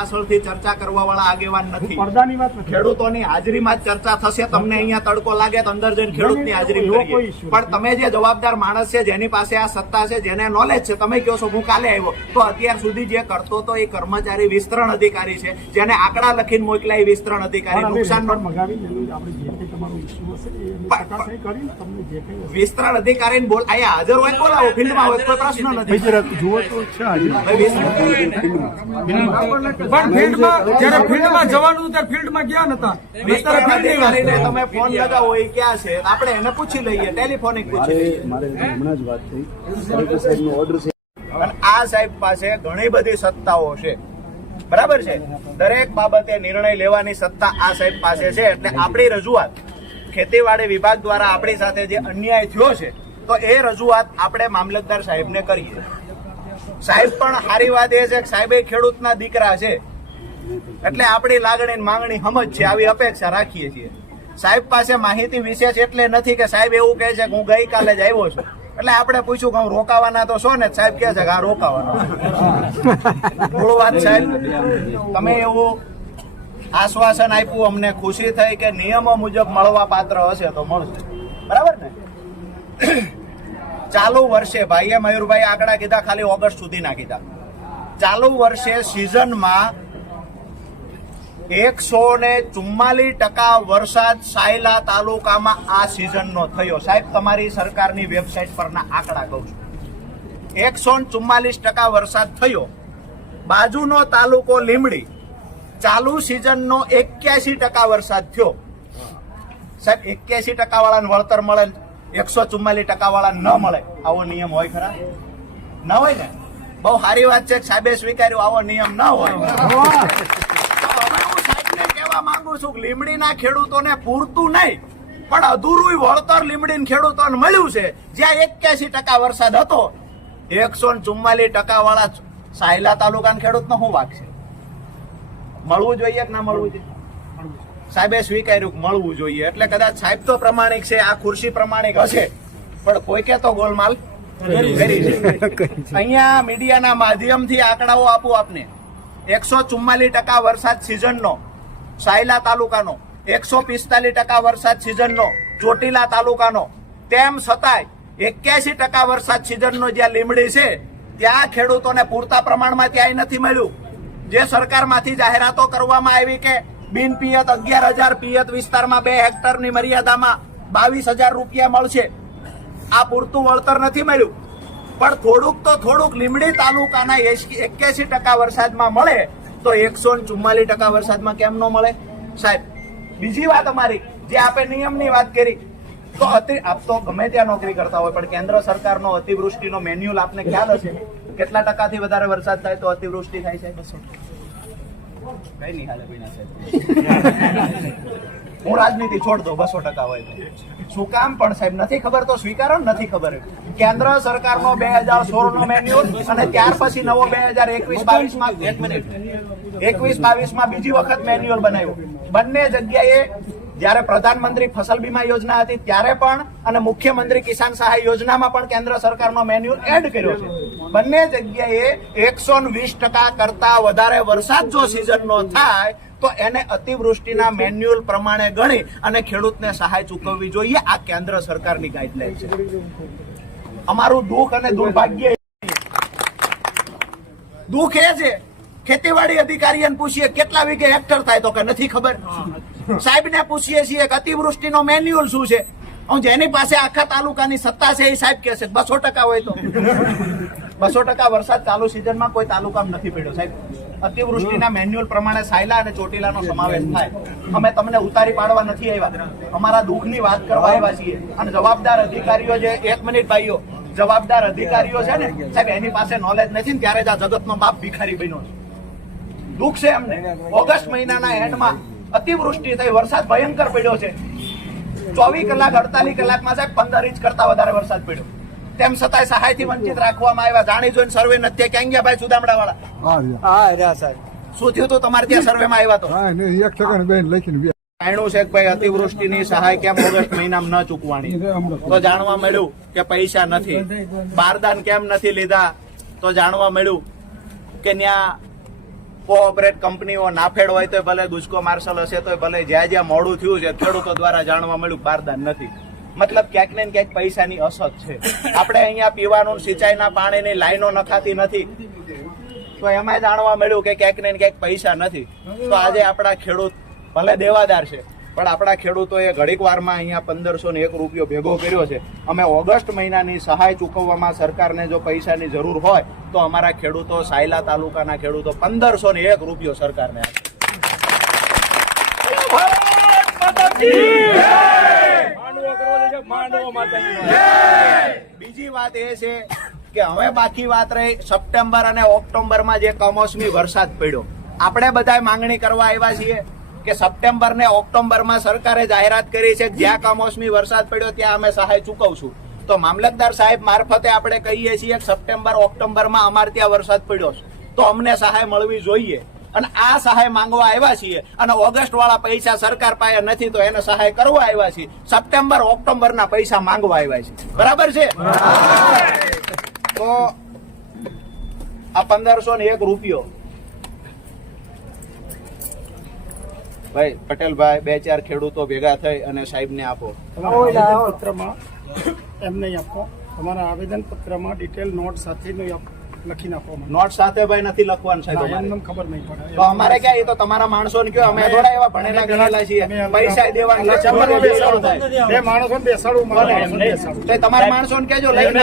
પાછળથી ચર્ચા કરવા વાળા આગેવાન નથી. ખેડૂતોની હાજરીમાં જ ચર્ચા થશે. તમને અહીંયા તડકો લાગે તો અંદર જઈને ખેડૂતની હાજરી કરીએ. પણ તમે જે જવાબદાર માણસ છે, જેની પાસે આ સત્તા છે, જેને નોલેજ છે, તમે કહો છો હું કાલે આવ્યો, તો અત્યાર સુધી જે કરતો તો એ કર્મચારી વિસ્તરણ અધિકારી છે, જેને આંકડા લખીને મોકલાય વિસ્તરણ અધિકારી. નુકસાન વિસ્તરણ અધિકારી બોલ અહીંયા હાજર હોય બોલાવો, ફિલ્ડમાં હોય કોઈ પ્રશ્ન નથી. તમે ફોન લગાવો એ ક્યાં છે આપણે એને પૂછી લઈએ, ટેલિફોનિક પૂછી. આ સાહેબ પાસે ઘણી બધી સત્તાઓ છે, બરાબર છે. દરેક બાબતે નિર્ણય લેવાની સત્તા આ સાહેબ પાસે છે. એટલે આપણી રજૂઆત ખેતીવાડી વિભાગ દ્વારા આપણી સાથે જે અન્યાય થયો છે, તો એ રજૂઆત આપણે મામલતદાર સાહેબને કરીએ. સાહેબ પણ સારી વાત એ છે કે સાહેબ ખેડૂતના દીકરા છે, એટલે આપણી લાગણી માંગણી સમજ છે, આવી અપેક્ષા રાખીએ છીએ. સાહેબ પાસે માહિતી વિશેષ એટલે નથી કે સાહેબ એવું કહે છે કે હું ગઈકાલે જ આવ્યો છું, એટલે આપણે પૂછ્યું કે હું રોકાવાના તો છો ને? સાહેબ કહે છે કે હા રોકાવાના. મૂળ વાત સાહેબ, તમે એવું આશ્વાસન આપ્યું, અમને ખુશી થઈ કે નિયમો મુજબ મળવા પાત્ર હશે તો મળશે, બરાબર ને? ચાલુ વર્ષે ભાઈએ મયુરભાઈ આંકડા કીધા, ખાલી ઓગસ્ટ સુધીના કીધા. ચાલુ વર્ષે સિઝનમાં 144% વરસાદ સાયલા તાલુકામાં આ સિઝનનો થયો. સાહેબ તમારી સરકારની વેબસાઇટ પરના આંકડા કહું છું, 144% વરસાદ થયો. બાજુનો તાલુકો લીમડી, ચાલુ સિઝનનો 81% વરસાદ થયો. સાહેબ 81% વાળાને વળતર મળે, 144% વાળા ન મળે, આવો નિયમ હોય ખરા? ન હોય ને? બહુ સારી વાત છે, સાહેબે સ્વીકાર્યું આવો નિયમ ન હોય. માંગુ છું કે લીમડીના ખેડૂતોને પૂરતું નહીં પણ અધૂરું વળતર લીમડીના ખેડૂતોને મળ્યું છે. જ્યાં 81% વરસાદ હતો, 144% વાળા સાયલા તાલુકાના ખેડૂતનો શું વાક છે? મળવું જોઈએ કે ના મળવું જોઈએ? સાહેબે સ્વીકાર્યું કે મળવું જોઈએ. એટલે કદાચ સાહેબ તો પ્રમાણિક છે, આ ખુરશી પ્રમાણિક હશે, પણ કોઈકે તો ગોલમાલ કરી છે. અહીંયા મીડિયાના માધ્યમથી આંકડાઓ આપું આપને. 144% વરસાદ સિઝનનો સાયલા તાલુકાનો, 145% વરસાદ સિઝનનો ચોટીલા તાલુકાનો. તેમ છતાંય 81% વરસાદ સિઝનનો જ્યાં લીમડી છે ત્યાં ખેડૂતોને પૂરતા પ્રમાણમાં ત્યાંય નથી મળ્યું. જે સરકારમાંથી જાહેરાતો કરવામાં આવી કે બિન પિયત 11,000, પિયત વિસ્તારમાં 2 હેક્ટરની મર્યાદામાં 22,000 રૂપિયા મળશે, આ પૂરતું વળતર નથી મળ્યું. પણ થોડુંક લીમડી તાલુકાના 81% વરસાદમાં મળે તો 144% વરસાદમાં કેમ ન મળે? સાહેબ બીજી વાત અમારી, જે આપણે નિયમની વાત કરી, તો આપ તો ગમે ત્યાં નોકરી કરતા હોય, પણ કેન્દ્ર સરકારનો અતિવૃષ્ટિનો મેન્યુઅલ આપને ખ્યાલ હશે, કેટલા ટકાથી વધારે વરસાદ થાય તો અતિવૃષ્ટિ થાય છે? કઈ નહીં હાલે પીણા સાહેબ. હું રાજનીતિ છોડ દો, 200% હોય તો શું કામ? પણ સાહેબ નથી ખબર તો સ્વીકારો. નથી ખબર, કેન્દ્ર સરકારનો 2016 નો મેન્યુઅલ અને ત્યાર પછી નવો 2021-22માં 21-22માં બીજી વખત મેન્યુઅલ બનાવ્યો. બંને જગ્યાએ જયારે પ્રધાનમંત્રી ફસલ બીમા યોજના હતી ત્યારે પણ અને મુખ્યમંત્રી કિસાન સહાય યોજનામાં પણ કેન્દ્ર સરકારનો મેન્યુઅલ એડ કર્યો છે. બંને જગ્યાએ 120% કરતા વધારે વરસાદ જો સિઝનનો થાય તો એને અતિવૃષ્ટિના મેન્યુઅલ પ્રમાણે ગણી અને ખેડૂતને સહાય ચૂકવવી જોઈએ. આ કેન્દ્ર સરકારની ગાઈડલાઈન છે. અમારું દુઃખ અને દુર્ભાગ્ય, દુઃખ એ છે ખેતીવાડી અધિકારીને પૂછીએ કેટલા વીઘે હેક્ટર થાય તો કે નથી ખબર. સાહેબને પૂછીએ છીએ કે અતિવૃષ્ટિનો મેન્યુઅલ શું છે, જેની પાસે આખા તાલુકાની સત્તા છે એ સાહેબ કહે છે 200% હોય તો 200% વરસાદ ચાલુ સિઝનમાં કોઈ તાલુકામાં નથી પડ્યો. સાહેબ અતિવૃષ્ટિના મેન્યુઅલ પ્રમાણે સાયલા અને ચોટીલાનો સમાવેશ થાય. અમે તમને ઉતારી પાડવા નથી આવ્યા, અમારા દુઃખની વાત કરવા આવ્યા છીએ. અને જવાબદાર અધિકારીઓ જે, 1 મિનિટ ભાઈઓ, જવાબદાર અધિકારીઓ છે ને સાહેબ, એની પાસે નોલેજ નથી ને ત્યારે જ આ જગતનો બાપ ભિખારી બન્યો છે. દુઃખ છે અમને. ઓગસ્ટ મહિનાના એન્ડમાં અતિવૃષ્ટિ થઈ, વરસાદ ભયંકર પડ્યો છે. 24 કલાક 48 કલાકમાં સાહેબ 15 ઇંચ કરતા વધારે વરસાદ પડ્યો. તેમ છતાંય સહાયથી વંચિત રાખવામાં આવ્યા. જાણી જોઈને સર્વે નથી. ક્યાં ગયા ભાઈ સુદામડા વાળા? શું થયું હતું તમારે ત્યાં સર્વેમાં આવ્યા તો? 1 બેન લખીને જાણ્યું છે કે ભાઈ અતિવૃષ્ટિની સહાય કેમ ઓગસ્ટ મહિનામાં ન ચૂકવાની? તો જાણવા મળ્યું કે પૈસા નથી. બારદાન કેમ નથી લીધા? તો જાણવા મળ્યું કે ત્યાં કોઓપરેટ કંપનીઓ નાફેડ હોય તો ભલે, ગુજકો માર્શલ હશે તો ભલે, જ્યાં જ્યાં મોડું થયું છે ખેડૂતો દ્વારા જાણવા મળ્યું બારદાન નથી. મતલબ ક્યાંક ને ક્યાંક પૈસાની અછત છે. આપણે અહીંયા પીવાનું સિંચાઈના પાણીની લાઈનો નખાતી નથી તો એમાં જાણવા મળ્યું કે ક્યાંક ને ક્યાંક પૈસા નથી. તો આજે આપણા ખેડૂત ભલે દેવાદાર છે પણ આપણા ખેડૂતોએ ઘડીક વારમાં અહીંયા 1501 રૂપિયો ભેગો કર્યો છે. અમે ઓગસ્ટ મહિનાની સહાય ચૂકવવામાં સરકારને જો પૈસાની જરૂર હોય તો અમારા ખેડૂતો, સાયલા તાલુકાના ખેડૂતો 1501 રૂપિયો સરકારને આપે. બીજી વાત એ છે કે હવે બાકી વાત રહી સપ્ટેમ્બર અને ઓક્ટોબરમાં જે કમોસમી વરસાદ પડ્યો. આપણે બધા માંગણી કરવા આવ્યા છીએ કે સપ્ટેમ્બર ને ઓક્ટોબરમાં સરકારે જાહેરાત કરી છે કે જ્યાં કમોસમી વરસાદ પડ્યો ત્યાં અમે સહાય ચૂકવશું. તો મામલતદાર સાહેબ મારફતે આપણે કહીએ છીએ કે સપ્ટેમ્બર ઓક્ટોબરમાં અમારે ત્યાં વરસાદ પડ્યો છે તો અમને સહાય મળવી જોઈએ. અને આ સહાય માંગવા આવ્યા છીએ અને ઓગસ્ટ વાળા પૈસા સરકાર પાસે નથી તો એને સહાય કરવા આવ્યા છીએ. સપ્ટેમ્બર ઓક્ટોબરના પૈસા માંગવા આવ્યા છે. બરાબર છે? તો આ 1501 રૂપિયો ભાઈ પટેલભાઈ, 2-4 ખેડૂતો ભેગા થઈ અને સાહેબને આપો. પત્રમાં એમ નહીં આપો, તમારા આવેદન પત્રમાં ડિટેલ નોટ સાથે લખી નાખો. નોટ સાથે ભાઈ નથી લખવાનું સાહેબ અમારે. એમને ખબર નહીં પડે તો અમારે ક્યાં, એ તો તમારા માણસો ને કયો, અમે થોડા એવા ભણેલા ગણેલા છીએ. પૈસા દેવાના બે માણસો બેસાડું, તમારા માણસો ને કેજો લઈને